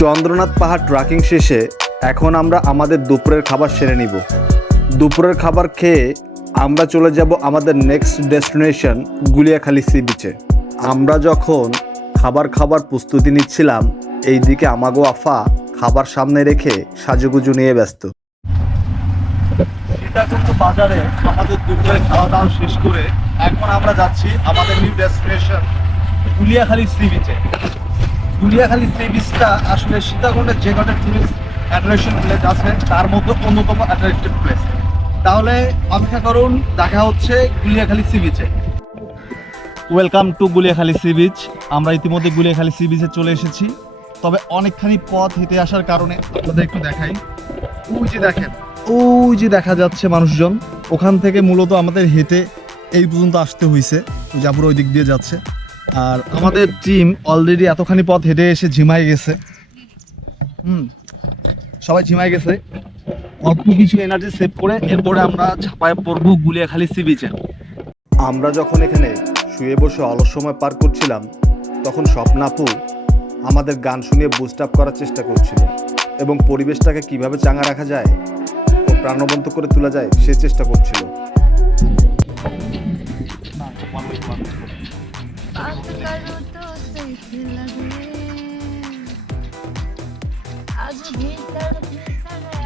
চন্দ্রনাথ পাহাড় ট্রাকিং শেষে এখন আমরা আমাদের দুপুরের খাবার সেরে নিব। দুপুরের খাবার খেয়ে আমরা চলে যাব আমাদের নেক্সট ডেস্টিনেশন গুলিয়াখালী সি বিচে আমরা যখন খাবার খাবার প্রস্তুতি নিচ্ছিলাম, এইদিকে আমাগো আফা খাবার সামনে রেখে সাজুগুজু নিয়ে ব্যস্ত। বাজারে আমাদের খাওয়া দাওয়া শেষ করে এখন আমরা যাচ্ছি আমাদের নিউ ডেস্টিনেশন গুলিয়াখালী সি বিচে গুলিয়াখালী সি বিচটা আসলে সীতাকুণ্ডের যে কটা টুরিস্ট অ্যাট্রাকশন প্লেস আছে তার মধ্যে অন্যতম অ্যাট্রাকটিভ প্লেস তাহলে অপেক্ষা করুন, দেখা হচ্ছে গুলিয়াখালী সি বিচে welcome to Guliakhali sea beach আমরা ইতিমধ্যে গুলিয়াখালী সি বিচে চলে এসেছি। তবে অনেকখানি পথ হেঁটে আসার কারণে আপনাদের একটু দেখাই। ওই যে দেখেন, ওই যে দেখা যাচ্ছে মানুষজন। ওখান থেকে মূলত আমাদের হেঁটে এই পর্যন্ত আসতে হয়েছে জাপুর ওই দিক দিয়ে যাচ্ছে। আর আমাদের টিম অলরেডি এতখানি পথ হেঁটে এসে ঝিমাই গেছে। হুম, সবাই ঝিমাই গেছে। অল্প কিছু এনার্জি সেভ করে এরপরে আমরা ঝাঁপায় পড়ব গুলিয়াখালী সি বিচে আমরা যখন এখানে শুয়ে বসে অলস সময় পার করছিলাম, তখন স্বপ্নাপু আমাদের গান শুনিয়ে বুস্ট আপ করার চেষ্টা করছিল এবং পরিবেশটাকে কীভাবে চাঙা রাখা যায় ও প্রাণবন্ত করে তোলা যায় সে চেষ্টা করছিল। 아주 밀살로 밀살로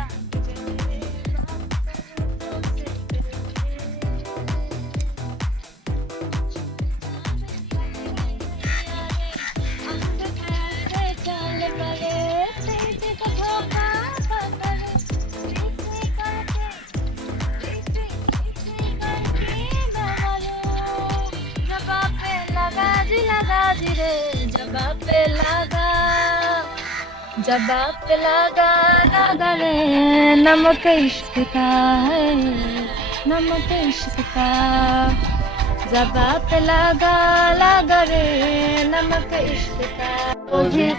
जवाब पे लगा लगा रे नमक इश्क का है नमक इश्क का जवाब पे लगा लगा रे नमक इश्क का ओहे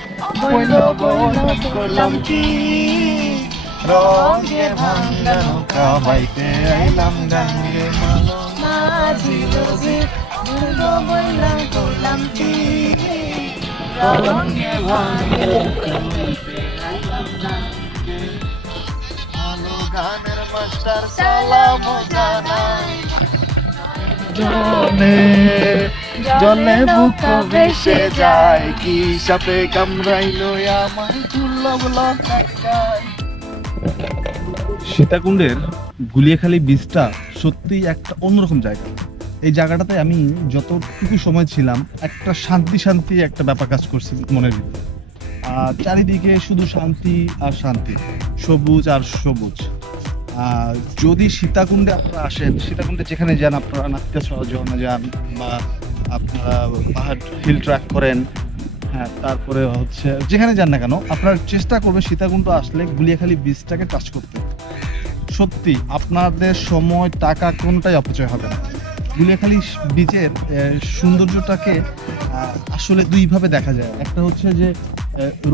बोलो बोलो बोलम की রঙে ভাঙ্গা নৌকা বাইতে আইলাম গাঙ্গে মালো মাঝি রোজে বললো বললাম করলাম কি রঙে ভাঙে জলে যায় কি সীতাকুণ্ডের গুলিয়াখালী বীজটা সত্যিই একটা অন্যরকম জায়গা। এই জায়গাটাতে আমি যতটুকু সময় ছিলাম, একটা শান্তি শান্তি একটা ব্যাপার কাজ করছি মনের ভিতরে। চারিদিকে শুধু শান্তি আর শান্তি, সবুজ আর সবুজ। আর যদি সীতাকুণ্ডে আপনারা আসেন, সীতাকুণ্ডে যেখানে যান, আপনারা নাট্য ঝর্ণা যান বা আপনারা পাহাড় হিল ট্র্যাক করেন হ্যাঁ তারপরে হচ্ছে যেখানে যান না কেন, আপনারা চেষ্টা করবেন সীতাকুণ্ড আসলে গুলিয়াখালী বীজটাকে টাচ করতে। সত্যি, আপনাদের সময়, টাকা কোনটাই অপচয় হবে না। গুলিয়াখালী বীজের সৌন্দর্যটাকে আসলে দুইভাবে দেখা যায়। একটা হচ্ছে যে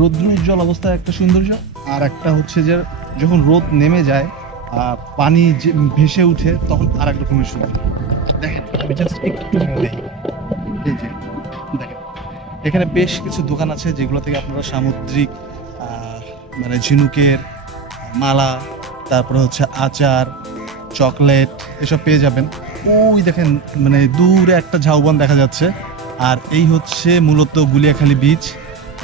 রৌদ্র উজ্জ্বল অবস্থায় একটা সৌন্দর্য, আর একটা হচ্ছে যে যখন রোদ নেমে যায় পানি যে ভেসে উঠে, তখন আর এক রকমের সৌন্দর্য। দেখেন, আমি জাস্ট একটু দেই। এই যে, দেখেন, এখানে বেশ কিছু দোকান আছে যেগুলো থেকে আপনারা সামুদ্রিক মানে ঝিনুকের মালা, তারপরে হচ্ছে আচার, চকলেট, এসব পেয়ে যাবেন। ওই দেখেন মানে দূরে একটা ঝাউবন দেখা যাচ্ছে, আর এই হচ্ছে মূলত গুলিয়াখালী বিচ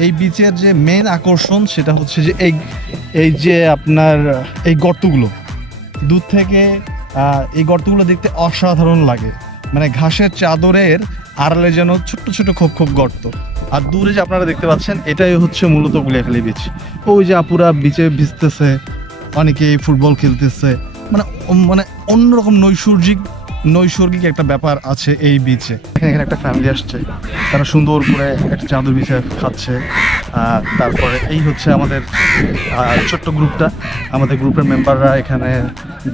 এই বিচের যে মেন আকর্ষণ সেটা হচ্ছে যে এই এই যে আপনার, এই গর্তগুলো। দূর থেকে এই গর্তগুলো দেখতে অসাধারণ লাগে। মানে ঘাসের চাদরের আড়ালে যেন ছোট্ট ছোট খোপ খোপ গর্ত। আর দূরে যে আপনারা দেখতে পাচ্ছেন, এটাই হচ্ছে মূলত গুলিয়াখালী বিচ ওই যে আপুরা বিচে ভিজতেছে অনেকে ফুটবল খেলতেছে। মানে মানে অন্যরকম নৈসর্গিক নৈসর্গিক একটা ব্যাপার আছে এই বিচে এখানে একটা ফ্যামিলি আসছে। তারা সুন্দর করে একটা চাদর বিচে খাচ্ছে। তারপরে এই হচ্ছে আমাদের ছোট্ট গ্রুপটা আমাদের গ্রুপের মেম্বাররা এখানে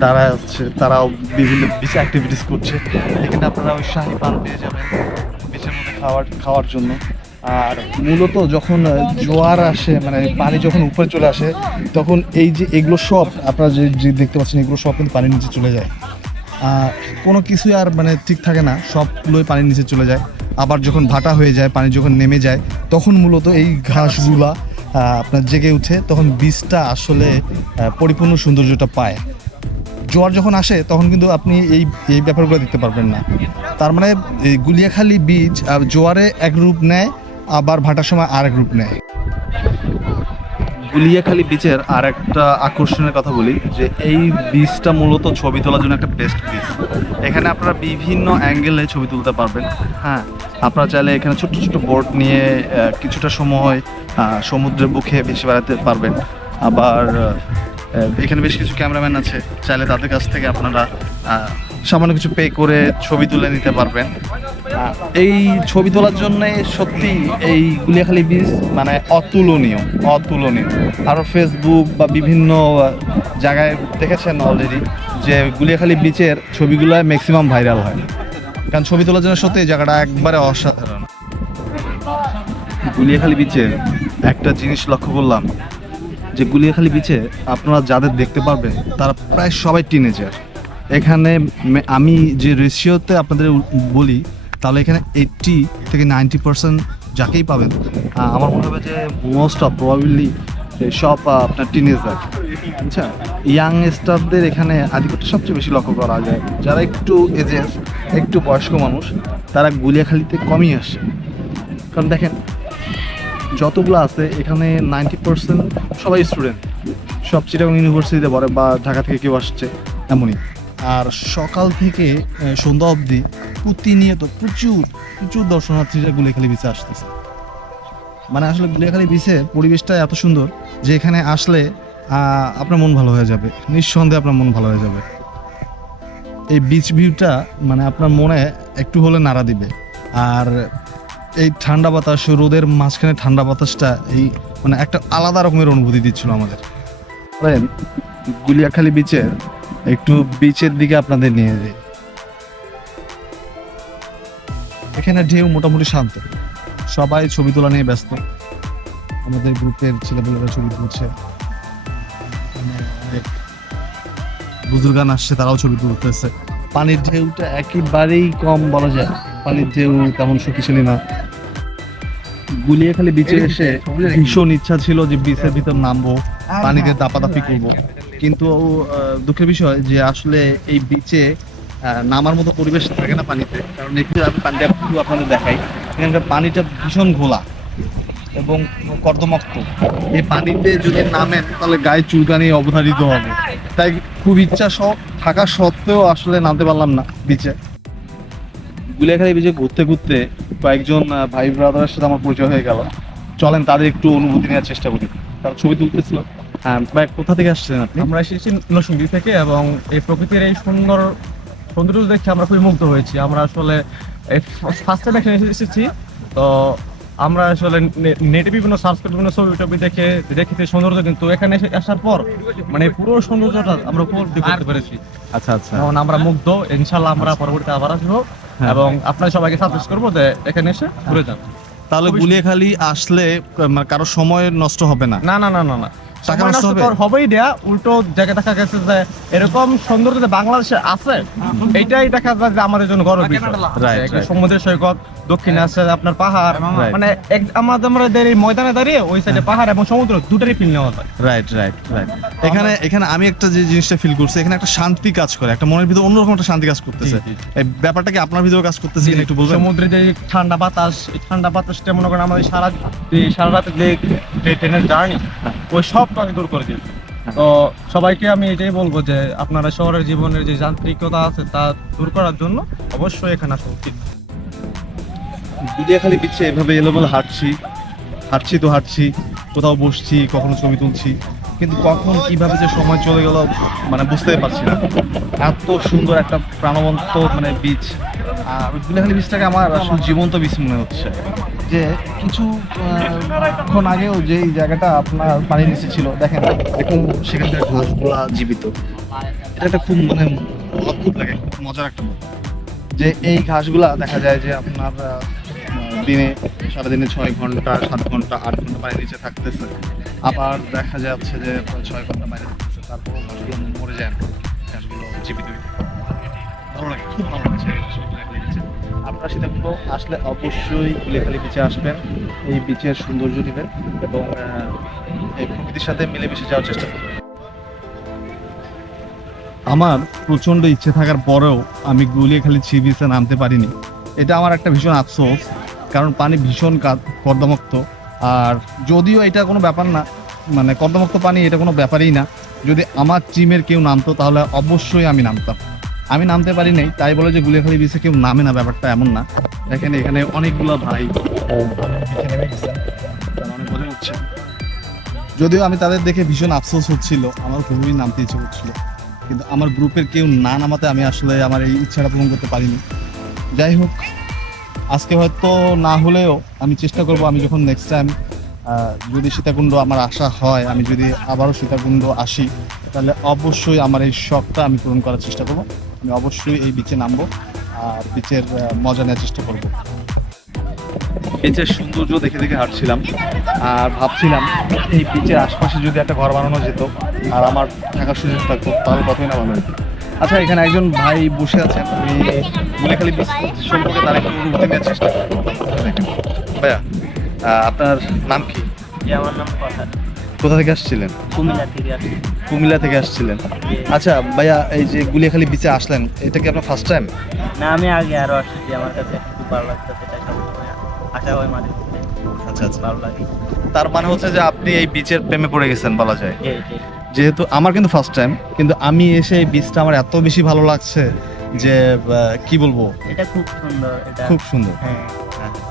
দাঁড়ায় আছে। তারাও বিভিন্ন বিচে অ্যাক্টিভিটিস করছে। এখানে আপনারা ওই শাহি পান পেয়ে যাবেন বিচের মধ্যে খাওয়ার খাওয়ার জন্য। আর মূলত যখন জোয়ার আসে মানে পানি যখন উপরে চলে আসে, তখন এই যে এগুলো সব, আপনারা যে দেখতে পাচ্ছেন এগুলো সব কিন্তু পানির নিচে চলে যায়। কোনো কিছুই আর মানে ঠিক থাকে না সবগুলোই পানির নিচে চলে যায়। আবার যখন ভাটা হয়ে যায়, পানি যখন নেমে যায়, তখন মূলত এই ঘাসগুলা আপনার জেগে উঠে, তখন বীজটা আসলে পরিপূর্ণ সৌন্দর্যটা পায়। জোয়ার যখন আসে, তখন কিন্তু আপনি এই এই ব্যাপারগুলো দেখতে পারবেন না। তার মানে এই গুলিয়াখালী বীজ জোয়ারে এক রূপ নেয়, আবার ভাটার সময় আর এক রূপ নেয়। গুলিয়াখালী বিচের আর একটা আকর্ষণের কথা বলি, যে এই বীজটা মূলত ছবি তোলার জন্য একটা বেস্ট বীজ এখানে আপনারা বিভিন্ন অ্যাঙ্গেলে ছবি তুলতে পারবেন হ্যাঁ? আপনারা চাইলে এখানে ছোট্ট ছোট্ট বোট নিয়ে কিছুটা সময় সমুদ্রের বুকে ভেসে বেড়াতে পারবেন। আবার এখানে বেশ কিছু ক্যামেরাম্যান আছে, চাইলে তাদের কাছ থেকে আপনারা সামান্য কিছু পে করে ছবি তুলে নিতে পারবেন। এই ছবি তোলার জন্য সত্যি এই গুলিয়াখালী বীজ মানে অতুলনীয় অতুলনীয়। আরও ফেসবুক বা বিভিন্ন জায়গায় দেখেছেন অলরেডি যে গুলিয়াখালী বিচের ছবিগুলো ম্যাক্সিমাম ভাইরাল হয়। কারণ ছবি তোলার জন্য সত্যি এই জায়গাটা একবারে অসাধারণ। গুলিয়াখালী বিচে একটা জিনিস লক্ষ্য করলাম, যে গুলিয়াখালী বিচে আপনারা যাদের দেখতে পারবেন, তারা প্রায় সবাই টিনেজার এখানে আমি যে রেশিওতে আপনাদের বলি, তাহলে এখানে এইটটি থেকে নাইনটি পার্সেন্ট যাকেই পাবেন আমার মনে হবে যে মোস্ট অফ প্রবাবলি সব আপনার টিনেজার আচ্ছা? ইয়াং স্টারদের এখানে আধিপত্য সবচেয়ে বেশি লক্ষ্য করা যায়। যারা একটু এজের একটু বয়স্ক মানুষ, তারা গুলিয়াখালিতে কমই আসে। কারণ দেখেন, যতগুলো আছে, এখানে নাইনটি পার্সেন্ট সবাই স্টুডেন্ট সব চিটাগং ইউনিভার্সিটিতে পড়ে বা ঢাকা থেকে কেউ আসছে, এমনই। আর সকাল থেকে সন্ধ্যা অবধি প্রতিনিয়ত প্রচুর প্রচুর দর্শনার্থীরা গুলিয়াখালী বিচে আসতেছে। মানে আসলে গুলিয়াখালী বিচে পরিবেশটা এত সুন্দর যে এখানে আসলে আপনার মন ভালো হয়ে যাবে। নিঃসন্দেহে আপনার মন ভালো হয়ে যাবে। এই বিচ ভিউটা মানে আপনার মনে একটু হলে নাড়া দিবে। আর এই ঠান্ডা বাতাস রোদের মাঝখানে ঠান্ডা বাতাসটা এই মানে একটা আলাদা রকমের অনুভূতি দিচ্ছিল আমাদের। বলেন, গুলিয়াখালী বিচের একটু বিচের দিকে আপনাদের নিয়ে যাই। এখানে ঢেউ মোটামুটি শান্ত। সবাই ছবি তোলা নিয়ে ব্যস্ত। আমাদের গ্রুপের ছেলেপেলেরা ছবি তুলছে। অনেক বুজুর্গান আসছে তারাও ছবি তুলতেছে। পানির ঢেউটা একেবারেই কম বলা যায় পানির ঢেউ তেমন শক্তিশালী না। গুলিয়াখালী বিচে এসে ভীষণ ইচ্ছা ছিল যে বিচের ভিতর নামবো পানিতে দাপাদাপি করব। কিন্তু দুঃখের বিষয় যে আসলে এই বিচে নামার মতো পরিবেশ থাকে না পানিতে। কারণ একটু আমি পানিটা একটু আপনাদের দেখাই। এখানকার পানিটা ভীষণ ঘোলা এবং কর্দমাক্ত। এই পানিতে যদি নামেন, তাহলে গায়ে চুলকানি অবধারিত হবে। তাই খুব ইচ্ছা সব থাকা সত্ত্বেও আসলে নামতে পারলাম না বিচে গুলিয়াখালী বিচে ঘুরতে ঘুরতে কয়েকজন ভাই ব্রাদারের সাথে আমার পরিচয় হয়ে গেল। চলেন তাদের একটু অনুভূতি নেওয়ার চেষ্টা করি। তারা ছবি তুলতেছিল। ভাই কোথা থেকে আসছেন আপনি? আমরা এসেছি নরসিংদী থেকে এবং এই প্রকৃতির এই সুন্দর সৌন্দর্য দেখে আমরা খুবই মুগ্ধ হয়েছি। আমরা আসলে ফার্স্ট টাইম এখানে এসেছি। তো আমরা আসলে নেটে বিভিন্ন সার্চ করে বিভিন্ন ছবি টবি দেখে দেখেছি সৌন্দর্য কিন্তু এখানে এসে আসার পর মানে পুরো সৌন্দর্যটা আমরা উপলব্ধি করতে পেরেছি। আচ্ছা আচ্ছা। যেমন আমরা মুগ্ধ। ইনশাল্লাহ আমরা পরবর্তীতে আবার আসব হ্যাঁ। এবং আপনাদের সবাইকে সাজেস্ট করব যে এখানে এসে ঘুরে যান। তাহলে গুলিয়াখালী আসলে মানে কারও সময় নষ্ট হবে না? না না না না না। টাকা নষ্ট নষ্ট হবে? হবেই দেয়া উল্টো জায়গায় দেখা গেছে যে এরকম সৌন্দর্য যে বাংলাদেশে আছে এইটাই দেখা যায় যে আমাদের জন্য গর্ব বিষয়. সমুদ্রের সৈকত দক্ষিণে আছে আপনার পাহাড় মানে আমাদের আমাদের এই ময়দানে দাঁড়িয়ে ওই সাইডে পাহাড় এবং সমুদ্র দুটারই ফিল নেওয়া যায়। রাইট রাইট রাইট এখানে এখানে আমি একটা যে জিনিসটা ফিল করছি এখানে একটা শান্তি কাজ করে একটা মনের ভিতরে অন্যরকম একটা শান্তি কাজ করতেছে। এই ব্যাপারটা কি আপনার ভিতরে কাজ করতেছে কিনা একটু বলবেন? সমুদ্রে যে ঠান্ডা বাতাস এই ঠান্ডা বাতাসটা মনে করেন আমাদের সারা সারা রাতে যে ট্রেনের জার্নি ওই সবটাকে দূর করে দিয়েছে। তো সবাইকে আমি এটাই বলব যে আপনারা শহরের জীবনের যে যান্ত্রিকতা আছে তা দূর করার জন্য অবশ্যই এখানে আসা উচিত গুলিয়াখালী বিচ্ছে এভাবে এলোমেলো হাঁটছি হাঁটছি তো হাঁটছি, কোথাও বসছি, কখনো ছবি তুলছি, কিন্তু কখন কীভাবে যে সময় চলে গেল মানে বুঝতেই পারছি না। এত সুন্দর একটা প্রাণবন্ত মানে বীজ আর গুলিয়াখালী বীজটাকে আমার আসলে জীবন্ত বীজ মনে হচ্ছে। যে কিছু ক্ষণ আগেও যে জায়গাটা আপনার পানির নিচে ছিল, দেখেন এখন সেখানকার ঘাসগুলা জীবিত। এটা একটা খুব মানে অদ্ভুত লাগে মজার একটা যে এই ঘাসগুলা দেখা যায় যে আপনার দিনে সারাদিনে ছয় ঘণ্টা, সাত ঘণ্টা, আট ঘণ্টা পানির নিচে থাকতেছে। আবার দেখা যাচ্ছে যে ছয় ঘণ্টা বাইরে থাকতেছে তারপর ঘাসগুলো মরে যায় ঘাসগুলো জীবিত। আপনারা সীতাকুণ্ড আসলে অবশ্যই গুলিয়াখালী বিচে আসবেন, এই বিচের সৌন্দর্য নেবেন এবং এই প্রকৃতির সাথে মিলেমিশে যাওয়ার চেষ্টা করবেন। আমার প্রচণ্ড ইচ্ছে থাকার পরেও আমি গুলিয়ে খালি বিচে নামতে পারিনি। এটা আমার একটা ভীষণ আফসোস। কারণ পানি ভীষণ কর্দমাক্ত। আর যদিও এটা কোনো ব্যাপার না মানে কর্দমাক্ত পানি এটা কোনো ব্যাপারই না। যদি আমার টিমের কেউ নামতো তাহলে অবশ্যই আমি নামতাম। আমি নামতে পারি নাই, তাই বলে যে গুলিয়াখালী বিচে কেউ নামে না, ব্যাপারটা এমন না। দেখেন এখানে অনেকগুলো ভাই হচ্ছে যদিও আমি তাদের দেখে ভীষণ আফসোস হচ্ছিল, আমার খুবই নামতে ইচ্ছে করছিল। কিন্তু আমার গ্রুপের কেউ না নামাতে আমি আসলে আমার এই ইচ্ছাটা পূরণ করতে পারিনি। যাই হোক আজকে হয়তো না হলেও আমি চেষ্টা করব, আমি যখন নেক্সট টাইম যদি সীতাকুণ্ড আমার আশা হয়, আমি যদি আবারও সীতাকুণ্ড আসি, তাহলে অবশ্যই আমার এই শখটা আমি পূরণ করার চেষ্টা করব। আমি অবশ্যই এই বিচে নামবো, আর বিচের মজা নেওয়ার চেষ্টা করব। বিচের সৌন্দর্য দেখে দেখে হাঁটছিলাম, আর ভাবছিলাম এই বিচের আশপাশে যদি একটা ঘর বানানো যেত, আর আমার থাকার সুযোগ থাকতো, তাহলে কতই না ভালো হতো। আচ্ছা এখানে একজন ভাই বসে আছেন। সম্পর্কে তার একটু অনুভূতি নেওয়ার চেষ্টা ভাইয়া আপনার নাম কি? আমার নাম কথা কোথা থেকে আসছিলেন? কুমিল্লা থেকে আসছি। কুমিল্লা থেকে আসছিলেন। আচ্ছা ভাইয়া এই যে গুলিয়াখালী বিচে আসলেন এটা কি আপনার ফার্স্ট টাইম না আমি আগে আরও আসছি আমার কাছে খুব ভালো লাগতেছে আসা হয় মাঝে আচ্ছা আচ্ছা। ভালো লাগে। তার মানে হচ্ছে যে আপনি এই বিচের প্রেমে পড়ে গেছেন বলা যায়। যেহেতু আমার কিন্তু ফার্স্ট টাইম কিন্তু আমি এসে এই বিচটা আমার এত বেশি ভালো লাগছে যে কি বলব? এটা খুব সুন্দর এটা খুব সুন্দর। হ্যাঁ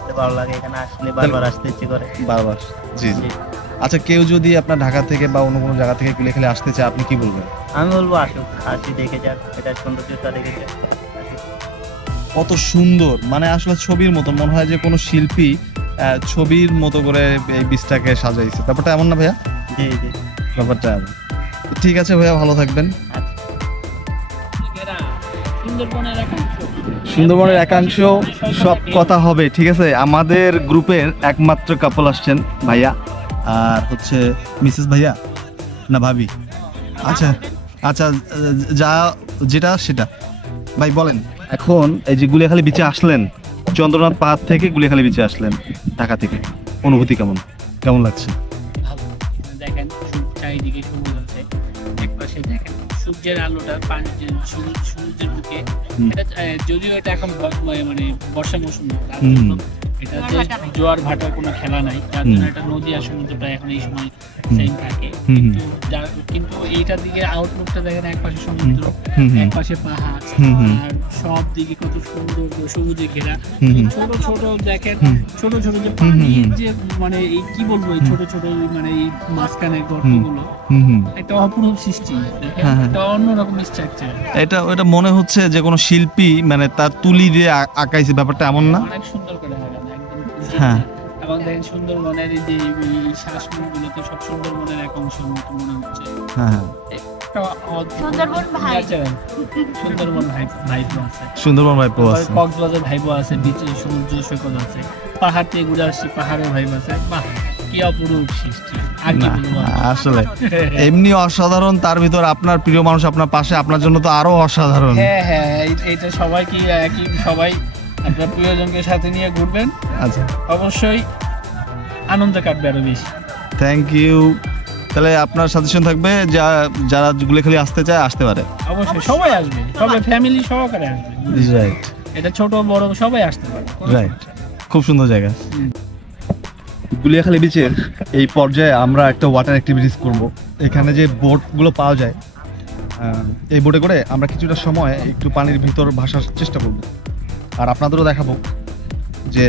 এটা ভালো লাগে এখানে আসলে বারবার আসতে ইচ্ছে করে। বারবার জি জি। আচ্ছা কেউ যদি আপনার ঢাকা থেকে বা অন্য কোনো জায়গা থেকে গুলিয়াখালী আসতে চায় আপনি কি বলবেন? আমি বলব আসুক আসি দেখে যাক এটা সৌন্দর্যটা দেখে যাক। কত সুন্দর মানে আসলে ছবির মতো মনে হয় যে কোনো শিল্পী ছবির মতো করে এই বীজটাকে সাজাইছে। ব্যাপারটা এমন না ভাইয়া? জি জি। ব্যাপারটা ঠিক আছে ভাইয়া, ভালো থাকবেন। সুন্দরবনের একাংশ সব কথা হবে, ঠিক আছে? আমাদের গ্রুপের একমাত্র কাপল আসছেন ভাইয়া, আর হচ্ছে মিসেস ভাইয়া না ভাবি? আচ্ছা আচ্ছা যা যেটা সেটা। ভাই, বলেন। এখন এই যে গুলিয়াখালী বিচে আসলেন, চন্দ্রনাথ পাহাড় থেকে গুলিয়াখালী বিচে আসলেন, ঢাকা থেকে। অনুভূতি কেমন? কেমন লাগছে? চারিদিকে সবুজ আছে একপাশে দেখেন সূর্যের আলোটা পানি সূর্য- সূর্যের বুকে। যদিও এটা এখন মানে বর্ষা মৌসুম এটাতে জোয়ার ভাটার কোনো খেলা নাই। তার জন্য। এটা নদী আর সমুদ্রটা এখন এই সময় সেম থাকে। কিন্তু এইটার দিকে আউটলুকটা দেখেন একপাশে সমুদ্র একপাশে পাহাড়। আর সব দিকে কত সুন্দর সবুজে ঘেরা। ছোট ছোট দেখেন ছোট ছোট যে। যে মানে এই কি বলব এই ছোট ছোট মানে এই মাঝখানের গর্তগুলো একটা অপরূপ সৃষ্টি। হ্যাঁ, হ্যাঁ। একটা অন্যরকম স্ট্রাকচার এটা ওটা মনে হচ্ছে যে কোনো শিল্পী মানে তার তুলি দিয়ে আঁকাইছে ব্যাপারটা এমন না। অনেক হ্যাঁ। এবং দেখেন সুন্দরবনের যে শ্বাসমূলগুলোতে সব সুন্দরবনের এক অংশ মতো মনে হচ্ছে। হ্যাঁ সুন্দরবন ভাই। সুন্দরবন ভাই ভাইবো আছে। সুন্দরবন ভাইপো আছে। কক্সবাজার ভাইবো আছে বিচে সমুদ্র সৈকত আছে। পাহাড় থেকে ঘুরে আসছি পাহাড়ের ভাইব আছে। বাহ কি অপরূপ সৃষ্টি? আসলে এমনি অসাধারণ তার ভিতর আপনার প্রিয় মানুষ আপনার পাশে আপনার জন্য তো আরও অসাধারণ। হ্যাঁ হ্যাঁ এই- এইটা সবাই কি একই সবাই আপনার প্রিয়জনকে সাথে নিয়ে ঘুরবেন। আচ্ছা। অবশ্যই আনন্দ কাটবে আরও বেশি। থ্যাংক ইউ তাহলে আপনার সাজেশন থাকবে যা যারা গুলেখালি আসতে চায় আসতে পারে। অবশ্যই সবাই আসবে। সবাই ফ্যামিলি সহকারে আসবে। রাইট এটা ছোট বড় সবাই আসতে পারে। রাইট খুব সুন্দর জায়গা। হুম। গুলিয়াখালী বিচের এই পর্যায়ে আমরা একটা ওয়াটার অ্যাক্টিভিটিস করব। এখানে যে বোটগুলো পাওয়া যায় এই বোটে করে আমরা কিছুটা সময় একটু পানির ভিতর ভাসার চেষ্টা করব। আর আপনাদেরও দেখাবো যে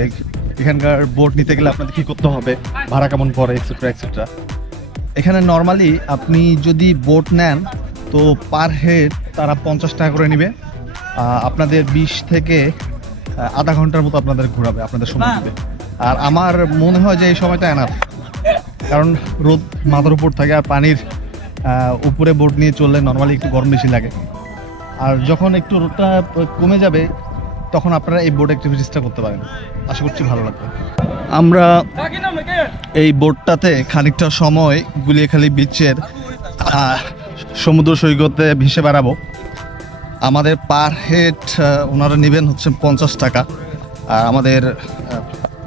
এখানকার বোট নিতে গেলে আপনাদের কী করতে হবে, ভাড়া কেমন পড়ে এক্সেট্রা এক্সেট্রা এখানে নর্মালি আপনি যদি বোট নেন, তো পার হেড তারা পঞ্চাশ টাকা করে নেবে আপনাদের বিশ থেকে আধা ঘণ্টার মতো আপনাদের ঘোরাবে, আপনাদের সময় দিবে। আর আমার মনে হয় যে এই সময়টা এনাফ কারণ রোদ মাথার উপর থাকে আর পানির উপরে বোট নিয়ে চললে নর্মালি একটু গরম বেশি লাগে। আর যখন একটু রোদটা কমে যাবে তখন আপনারা এই বোট অ্যাক্টিভিটিসটা করতে পারেন। আশা করছি ভালো লাগবে। আমরা এই বোটটাতে খানিকটা সময় গুলিয়াখালী বিচের সমুদ্র সৈকতে ভেসে বেড়াবো। আমাদের পার হেড ওনারা নেবেন হচ্ছে পঞ্চাশ টাকা। আর আমাদের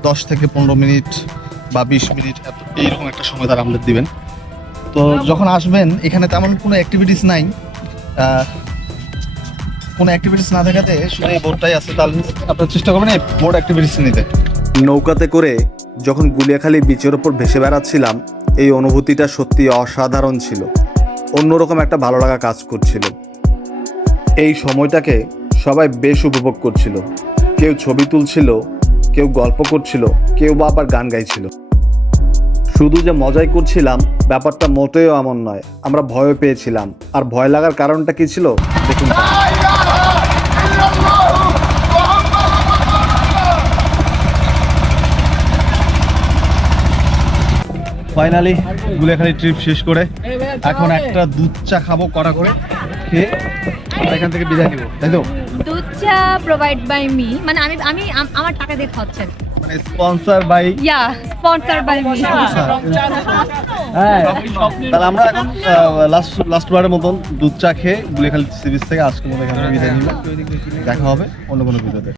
দশ থেকে পনেরো মিনিট বা বিশ মিনিট এইরকম একটা সময় তারা আমাদের দিবেন। তো যখন আসবেন, এখানে তেমন কোনো অ্যাক্টিভিটিস নাই। কোনো অ্যাক্টিভিটিস না থাকাতে শুধু এই বোর্ডটাই আছে তাহলে আপনার চেষ্টা করবেন এই বোর্ড অ্যাক্টিভিটিস নিতে। নৌকাতে করে যখন গুলিয়াখালী বিচের ওপর ভেসে বেড়াচ্ছিলাম এই অনুভূতিটা সত্যি অসাধারণ ছিল। অন্যরকম একটা ভালো লাগা কাজ করছিল। এই সময়টাকে সবাই বেশ উপভোগ করছিল। কেউ ছবি তুলছিল কেউ গল্প করছিল কেউ বা আবার গান গাইছিল। শুধু যে মজাই করছিলাম ব্যাপারটা মোটেও এমন নয় আমরা ভয় পেয়েছিলাম। আর ভয় লাগার কারণটা কি ছিল? দেখুন তা। ফাইনালি গুলিয়াখালী ট্রিপ শেষ করে এখন একটা দুধ চা খাব কড়া করে খেয়ে এখান থেকে বিদায় নিব তাই তো? দুধ চা প্রোভাইড বাই মি মানে আমি আমি আমার টাকা দিয়ে খাচ্ছেন। মানে sponsor by yeah sponsor by me হ্যাঁ। তাহলে আমরা এখন লাস্ট লাস্ট বারের মতন দুধ চা খেয়ে সি বিচ থেকে আজকের মতো এখানে বিদায় নিলাম দেখা হবে অন্য কোনো ভিডিওতে।